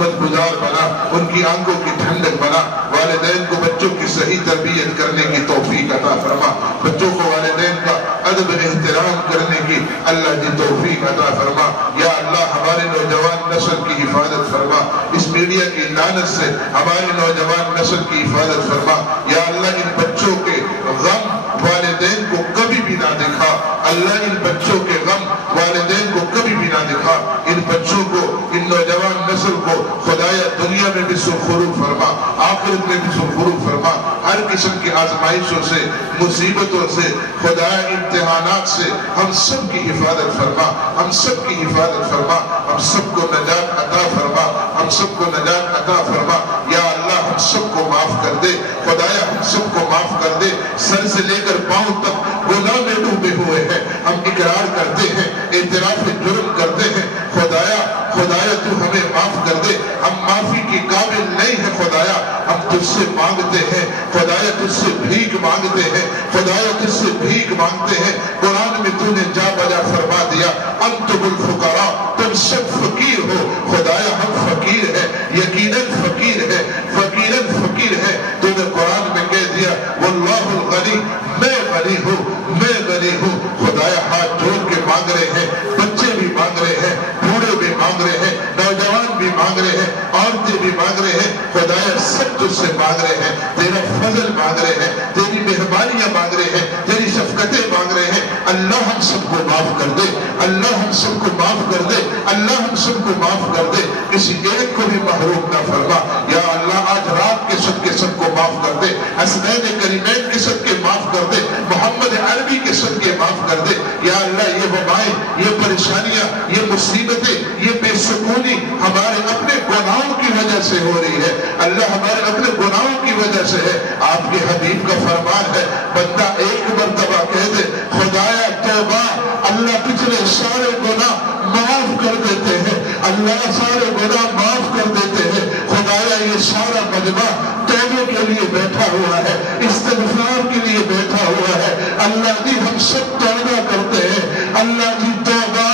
خدمت گزار بنا، ان کی آنکھوں کی ٹھنڈک بنا، والدین کو بچوں کی صحیح تربیت کرنے کی توفیق عطا فرما، بچوں کو والدین کا ادب احترام کرنے کی اللہ کی توفیق عطا فرما۔ یا اللہ ہمارے نوجوان نسل کی حفاظت فرما، اس میڈیا کی لعنت سے ہمارے نوجوان نسل کی حفاظت فرما۔ یا اللہ ان بچوں کے غم والدین کو کبھی بھی نہ دکھا، اللہ ان بچوں کے غم والدین کو کبھی بھی نہ دکھا، ان بچوں کو، ان نوجوان نسل کو خدایا دنیا میں بھی سرخرو فرما، آخرت میں بھی سرخرو فرما، ہر قسم کی آزمائشوں سے، مصیبتوں سے، خدایا امتحانات سے ہم سب کی حفاظت فرما، ہم سب کی حفاظت فرما، ہم سب کو نجات عطا فرما، ہم سب کو نجات عطا فرما۔ یا اللہ ہم سب کو معاف کر دے، خدایا ہم سب کو معاف کر دے، سر سے لے کر پاؤں تک گناہ میں ڈوبے ہوئے ہیں، ہم اقرار کرتے ہیں، اعتراف جرم کرتے ہیں، خدایا تو ہمیں معاف کر دے، ہم معافی کی قابل نہیں ہیں خدایا، ہم تجھ سے مانگتے ہیں، خدایا تجھ سے بھیک مانگتے ہیں، خدایا تجھ سے بھیک مانگتے ہیں۔ قرآن میں تو نے جا بجا فرما دیا انتم الفقراء، تم سب فقیر ہو، خدایا ہم فقیر ہیں، یقیناً فقیر ہیں، فقیراً فقیر ہیں۔ تو نے قرآن میں کہہ دیا واللہ الغنی، میں غنی ہوں، میں غنی ہوں۔ خدایا ہاتھ جوڑ کے مانگ رہے ہیں، بچے بھی مانگ رہے ہیں، بوڑھے بھی مانگ رہے ہیں، نوجوان بھی مانگ رہے ہیں، عورتیں بھی مانگ رہے ہیں، خدایا سب تجھ سے مانگ رہے ہیں، تیرا فضل مانگ رہے ہیں، تیری مہربانیاں مانگ رہے ہیں، تیری شفقتیں مانگ رہے ہیں۔ اللہ ہم سب کو معاف کر دے، اللہ ہم سب کو معاف کر دے، اللہ ہم سب کو معاف کر دے، کسی ایک کو بھی محروم نہ فرما۔ یا اللہ آج رات کے صدقے سب کو معاف کر دے، حسنین کریمین کے صدقے معاف کر دے، محمد عربی کے صدقے معاف کر دے۔ یا اللہ یہ وبائیں، یہ پریشانیاں، یہ مصیبتیں، یہ بے سکونی ہمارے اپنے گناہوں کی وجہ سے ہو رہی ہے، اللہ ہمارے اپنے گناہوں کی وجہ سے ہے۔ آپ کے حبیب کا فرمان ہے بندہ ایک مرتبہ کہہ دے خدایا توبہ، اللہ پچھلے سارے گناہ معاف کر دیتے ہیں، اللہ سارے گناہ معاف کر دیتے ہیں۔ خدایا یہ سارا مجمع توبہ کے لیے بیٹھا ہوا ہے، استغفار کے لیے بیٹھا ہوا ہے۔ اللہ جی ہم سب توبہ کرتے ہیں، اللہ جی توبہ،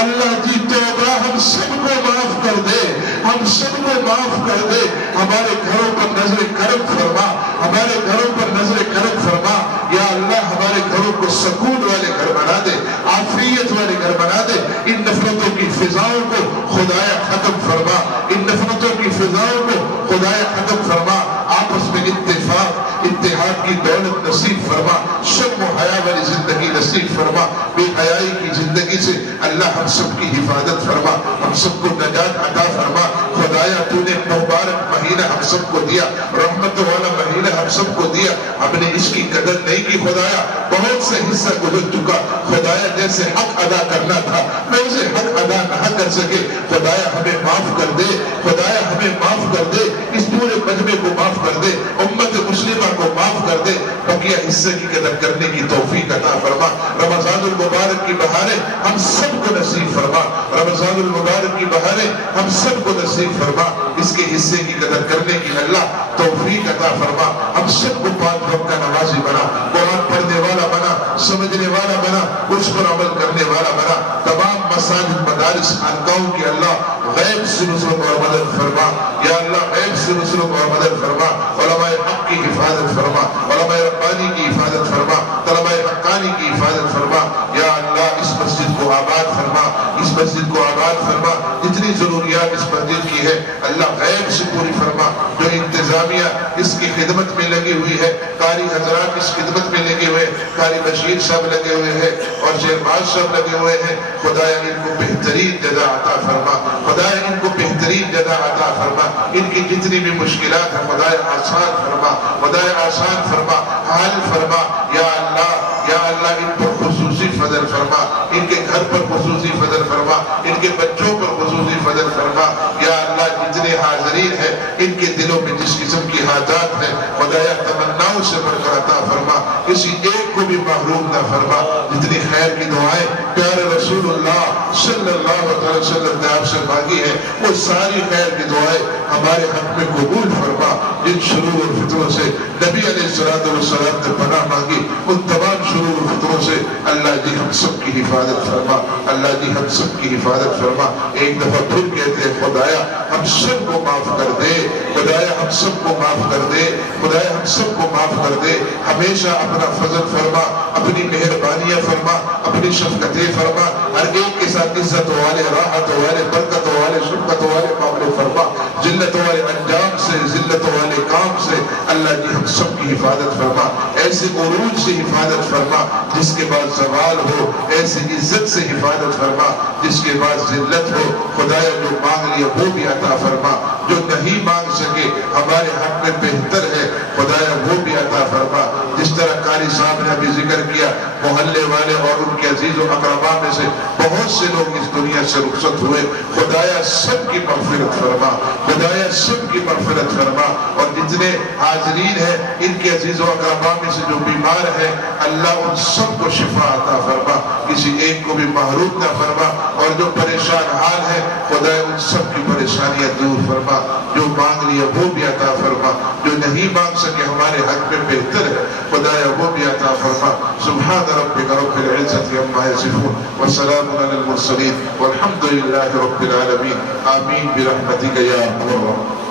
اللہ جی توبہ، ہم سب کو معاف کر دے، ہم سب کو معاف کر دے۔ ہمارے گھروں پر نظر کرم فرما، ہمارے گھروں پر نظر کرم فرما۔ یا اللہ ہمارے گھروں کو سکون والے گھر بنا دے، عافیت والے گھر بنا دے۔ ان نفرتوں کی فضاؤں کو خدایا ختم فرما، ان نفرتوں کی فضاؤں کو خدایا ختم فرما۔ آپس میں اتفاق، اتحاد کی دولت نصیب فرما، شرم و حیا والی زندگی نصیب فرما۔ بے حیائی کی زندگی سے اللہ ہم سب کی حفاظت فرما، ہم سب کو نجات عطا فرما۔ خدایا تو نے مبارک مہینہ ہم سب کو دیا، رحمت والا مہینہ ہم سب کو دیا، ہم نے اس کی قدر نہیں کی۔ خدایا بہت سے حصہ گزر چکا، خدایا جیسے حق ادا کرنا تھا ویسے حق ادا نہ کر سکے، خدایا ہمیں معاف کر دے، خدایا ہمیں معاف کر دے، اس پورے مجمع کو معاف کر دے، امت مسلمہ کو معاف کر دے، بقیہ حصے کی قدر کرنے کی توفیق عطا فرما۔ رمضان المبارک کی بہاریں ہم سب کو نصیب فرما، رمضان المبارک کی بہاریں ہم سب کو نصیب فرما، اس کے حصے کی قدر کرنے کی اللہ توفیق عطا فرما۔ ہم سب کو پانچ وقت کا نمازی بنا، قرآن پڑھنے والا بنا، سمجھنے والا بنا، اس پر عمل کرنے والا بنا۔ تمام مساجد، مدارس، خانقاہوں کی اللہ غیب سے نصرت اور مدد فرما، یا اللہ غیب سے نصرت اور مدد فرما۔ علماء حق کی حفاظت فرما، علماء ربانی کی حفاظت فرما، طلباء حقانی کی حفاظت فرما۔ یا اللہ اس مسجد کو آباد فرما، اس مسجد کو آباد فرما، جتنی ضروریات اس مسجد کی ہے اللہ غیب سے پوری فرما۔ جو انتظامیہ اس کی خدمت میں لگی ہوئی ہے، قاری حضرات اس خدمت میں لگے ہوئے، قاری بشیر صاحب لگے ہوئے ہیں اور شہباز صاحب لگے ہوئے ہیں، خدایا ان کو بہترین جزا عطا فرما، خدایا ان کو بہترین جزا عطا فرما۔ ان کی جتنی بھی مشکلات ہیں خدایا آسان فرما، خدایا آسان فرما، حل فرما۔ یا اللہ ان پر خصوصی فضل فرما، ان کے گھر پر خصوصی فضل فرما، ان کے بچوں پر خصوصی فضل فرما۔ یا اللہ جتنے حاضرین ہیں ان کے دلوں میں جس قسم کی حاجات ہیں خدایا تمناؤں سے بڑھ کر عطا فرما، کسی ایک کو بھی محروم نہ فرما۔ جتنی خیر کی دعائیں پیارے رسول اللہ صلی اللہ علیہ وسلم نے آپ سے مانگی ہے، وہ ساری خیر کی دعائیں ہمارے حق میں قبول فرما۔ جن شرور اور فتنوں سے نبی علیہ السلام نے پناہ مانگی، ان تمام شرور اور فتنوں سے اللہ جی ہم سب کی حفاظت فرما، اللہ جی ہم سب کی حفاظت فرما۔ ایک دفعہ پھر کہتے ہیں خدایا ہم سب کو معاف کر دے، خدایا ہم سب کو معاف کر دے، خدایا ہم سب کو معاف کر دے۔ ہمیشہ اپنا فضل فرما، اپنی مہربانیاں فرما، اپنی شفقتیں فرما، ہر ایک کے ساتھ عزت والے، راحت والے، برکت والے، شفقت والے معاملے فرما، ذلت والے انجام سے، ذلت والے کام سے اللہ جی ہم سب کی حفاظت فرما۔ ایسے عروج سے حفاظت فرما جس کے بعد زوال ہو، ایسی عزت سے حفاظت فرما جس کے بعد ذلت ہو۔ خدایا جو مانگ لیا وہ بھی عطا فرما، جو نہیں مانگ سکے ہمارے حق میں بہتر ہے خدایا وہ بھی عطا فرما۔ جس طرح قاری صاحب نے ابھی ذکر کیا، محلے والے اور ان کے عزیز و اقرباء میں سے بہت سے لوگ اس دنیا سے رخصت ہوئے، خدایا سب کی مغفرت فرما، خدایا سب کی مغفرت فرما۔ اور جتنے حاضرین ہیں ان کے عزیز و اقرباء میں سے جو بیمار ہیں اللہ ان سب کو شفا عطا فرما، کسی ایک کو بھی محروم نہ فرما، اور جو پریشان حال ہے خدایا ان سب کی پریشانیاں دور فرما، جو مانگ لیا وہ بھی عطا فرما، جو نہیں مانگ سکے ہمارے حق میں بہتر ہے خدایا وہ بھی عطا فرما۔ سبحان ربک رب العزت عما یصفون وسلام علی المرسلین والحمد للہ رب العالمین، آمین برحمتک یا ارحم الراحمین۔